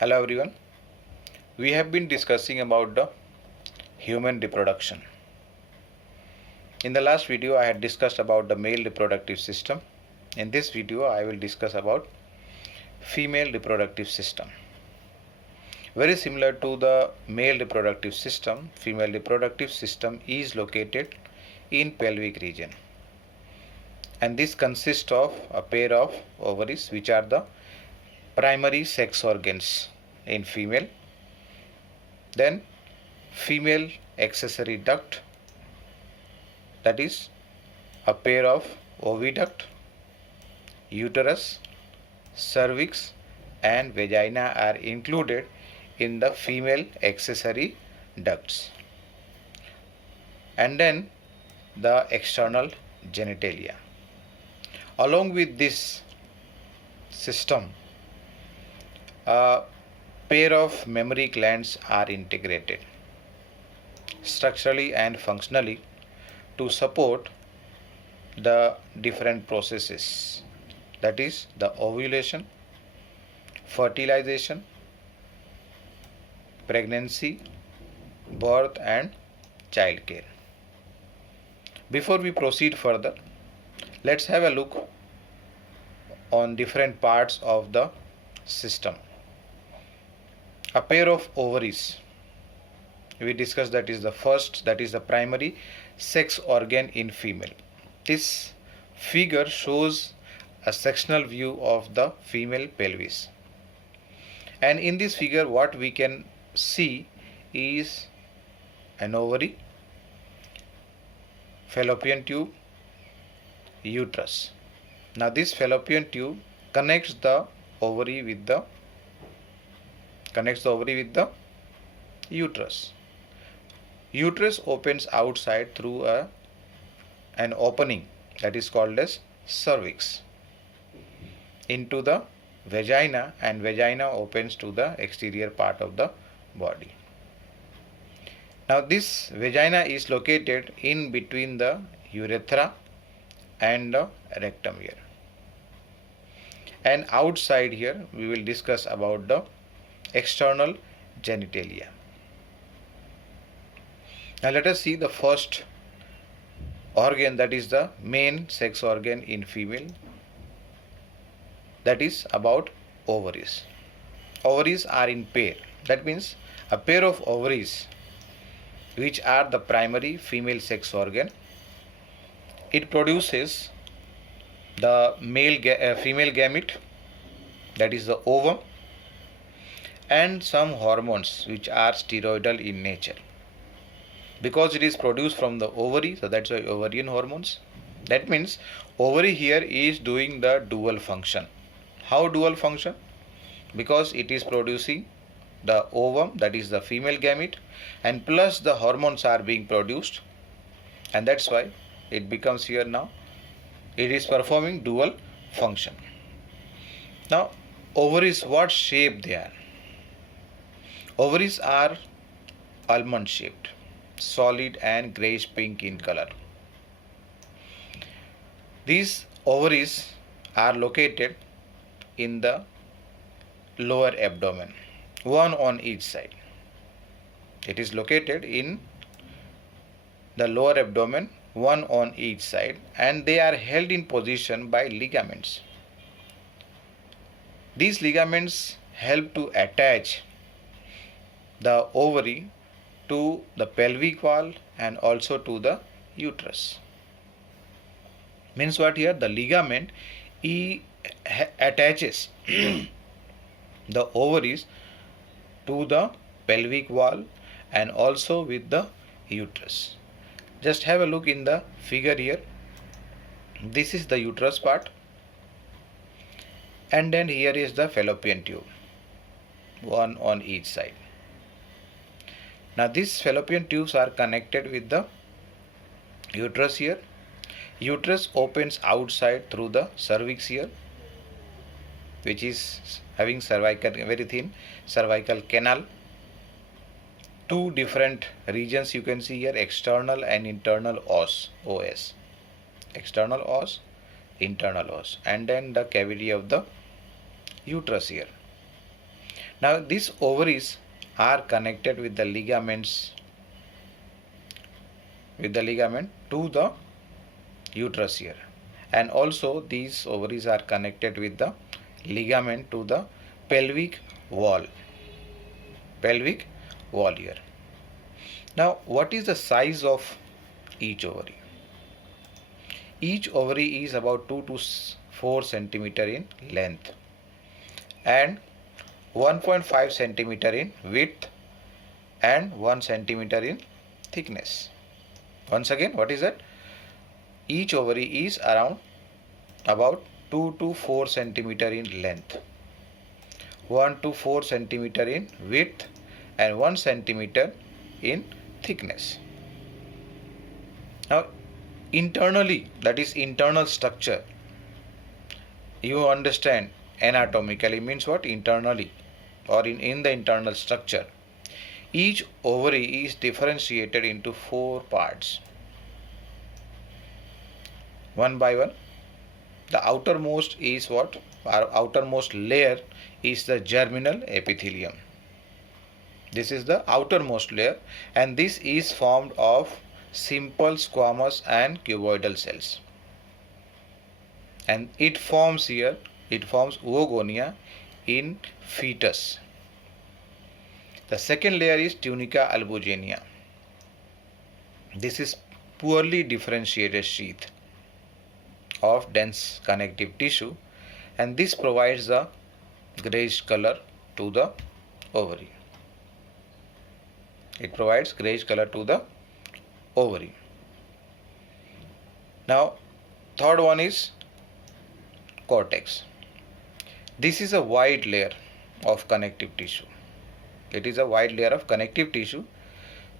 Hello everyone. We have been discussing about the human reproduction. In the last video I had discussed about the male reproductive system. In this video I will discuss about female reproductive system. Very similar to the male reproductive system, female reproductive system is located in pelvic region. And this consists of a pair of ovaries which are the primary sex organs in female. Then female accessory duct, that is a pair of oviduct, uterus, cervix and vagina are included in the female accessory ducts. And then the external genitalia. Along with this system, a pair of mammary glands are integrated structurally and functionally to support the different processes, that is the ovulation, fertilization, pregnancy, birth and childcare. Before we proceed further, let's have a look on different parts of the system. A pair of ovaries, we discussed, that is the first, that is the primary sex organ in female. This figure shows a sectional view of the female pelvis, and in this figure what we can see is an ovary, fallopian tube, uterus. Now this fallopian tube connects the ovary with the uterus. Uterus opens outside through an opening that is called as cervix into the vagina, and vagina opens to the exterior part of the body. Now this vagina is located in between the urethra and the rectum here. And outside here we will discuss about the external genitalia. Now let us see the first organ, that is the main sex organ in female, that is about ovaries. Ovaries are in pair, that means a pair of ovaries which are the primary female sex organ. It produces the female gamete, that is the ovum, and some hormones which are steroidal in nature. Because it is produced from the ovary, so that's why ovarian hormones. That means ovary here is doing the dual function. How dual function? Because it is producing the ovum, that is the female gamete, and plus the hormones are being produced, and that's why it becomes here now it is performing dual function. Now ovaries, what shape they are? Ovaries are almond shaped, solid and grayish pink in color. These ovaries are located in the lower abdomen, one on each side. It is located in the lower abdomen, one on each side, and they are held in position by ligaments. These ligaments help to attach the ovary to the pelvic wall and also to the uterus. Means what here? The ligament attaches the ovaries to the pelvic wall and also with the uterus. Just have a look in the figure here. This is the uterus part, and then here is the fallopian tube, one on each side. Now these fallopian tubes are connected with the uterus here. Uterus opens outside through the cervix here, which is having cervical, very thin cervical canal. Two different regions you can see here, external and internal os, external os, internal os, and then the cavity of the uterus here. Now these ovaries are connected with the ligaments, to the uterus here, and also these ovaries are connected with the ligament to the pelvic wall here. Now what is the size of each ovary? Each ovary is about 2 to 4 centimeter in length and 1.5 centimeter in width and 1 centimeter in thickness. Once again, what is that? Each ovary is around about 2 to 4 centimeter in length, 1 to 4 centimeter in width and 1 centimeter in thickness. Now internally, that is internal structure, you understand anatomically means what? Internally or in the internal structure, each ovary is differentiated into 4 parts. One by one. The outermost is what? Our outermost layer is the germinal epithelium. This is the outermost layer, and this is formed of simple squamous and cuboidal cells. And it forms oogonia in fetus. The second layer is tunica albuginea. This is poorly differentiated sheath of dense connective tissue, and this provides a grayish color to the ovary. It provides grayish color to the ovary. Now third one is cortex. This is a wide layer of connective tissue. It is a wide layer of connective tissue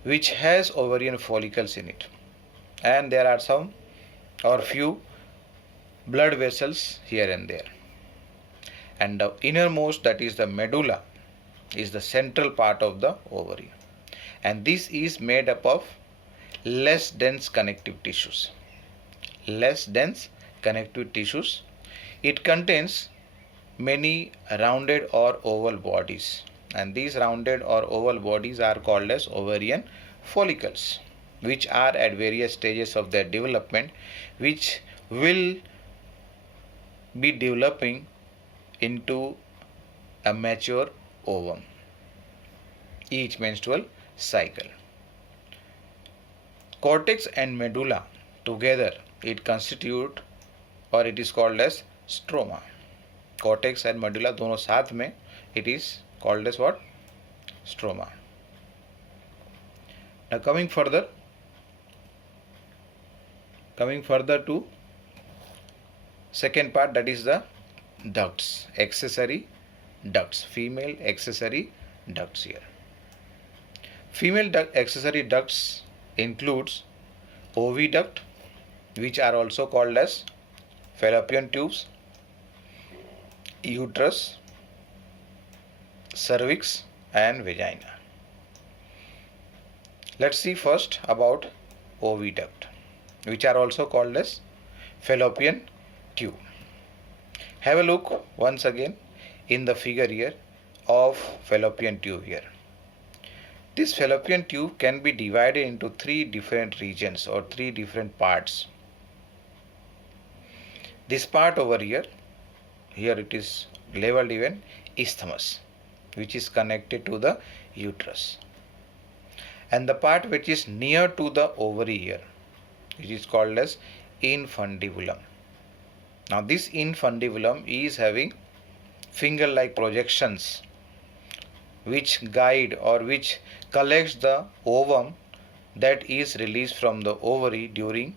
which has ovarian follicles in it, and there are some or few blood vessels here and there. And the innermost, that is the medulla, is the central part of the ovary, and this is made up of less dense connective tissues. It contains many rounded or oval bodies, and these rounded or oval bodies are called as ovarian follicles, which are at various stages of their development, which will be developing into a mature ovum each menstrual cycle. Cortex and medulla together, it constitute, or it is called as stroma. Cortex and medulla दोनों साथ में, it is called as what? Stroma. Now coming further to second part, that is the ducts, accessory ducts, female accessory ducts here. Female accessory ducts includes oviduct, which are also called as fallopian tubes, uterus, cervix and vagina. Let's see first about oviduct, which are also called as fallopian tube. Have a look once again in the figure here of fallopian tube here. This fallopian tube can be divided into 3 different regions or 3 different parts. This part over here it is labeled even isthmus, which is connected to the uterus. And the part which is near to the ovary here, which is called as infundibulum. Now this infundibulum is having finger-like projections which guide or which collects the ovum that is released from the ovary during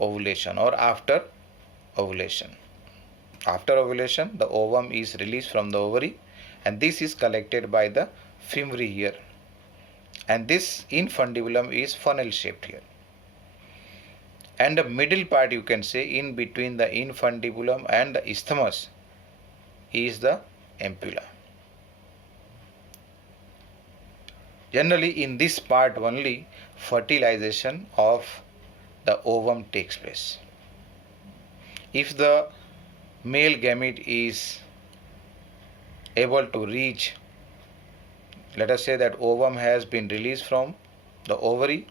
ovulation or after ovulation. After ovulation, the ovum is released from the ovary, and this is collected by the fimbriae here. And this infundibulum is funnel shaped here. And the middle part, you can say, in between the infundibulum and the isthmus is the ampulla. Generally, in this part only fertilization of the ovum takes place. If the male gamete is able to reach let us say that ovum has been released from the ovary,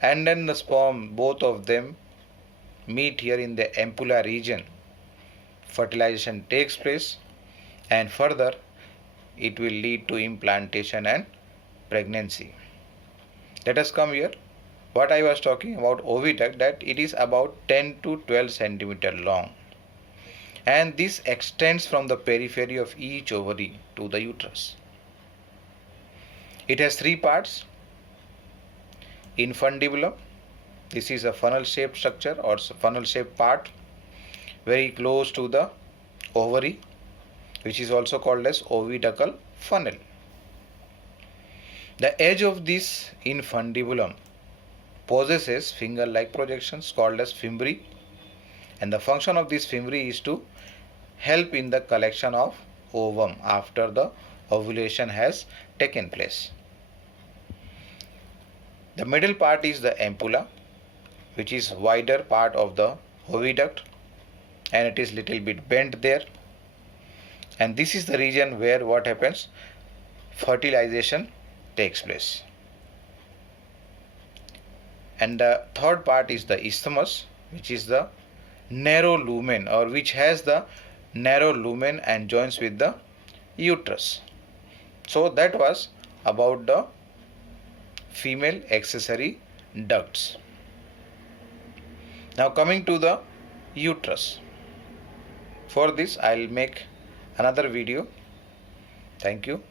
and then the sperm, both of them meet here in the ampulla region. Fertilization takes place, and further it will lead to implantation and pregnancy. Let us come here. What I was talking about oviduct, that it is about 10 to 12 centimeter long, and this extends from the periphery of each ovary to the uterus. It has three parts. Infundibulum, this is a funnel shaped structure or funnel shaped part very close to the ovary, which is also called as oviducal funnel. The edge of this infundibulum possesses finger like projections called as fimbriae, and the function of this fimbriae is to help in the collection of ovum after the ovulation has taken place. The middle part is the ampulla, which is wider part of the oviduct, and it is little bit bent there, and this is the region where what happens, fertilization takes place. And the third part is the isthmus, which is the narrow lumen, or which has the narrow lumen and joins with the uterus. So that was about the female accessory ducts. Now coming to the uterus. For this I'll make another video. Thank you.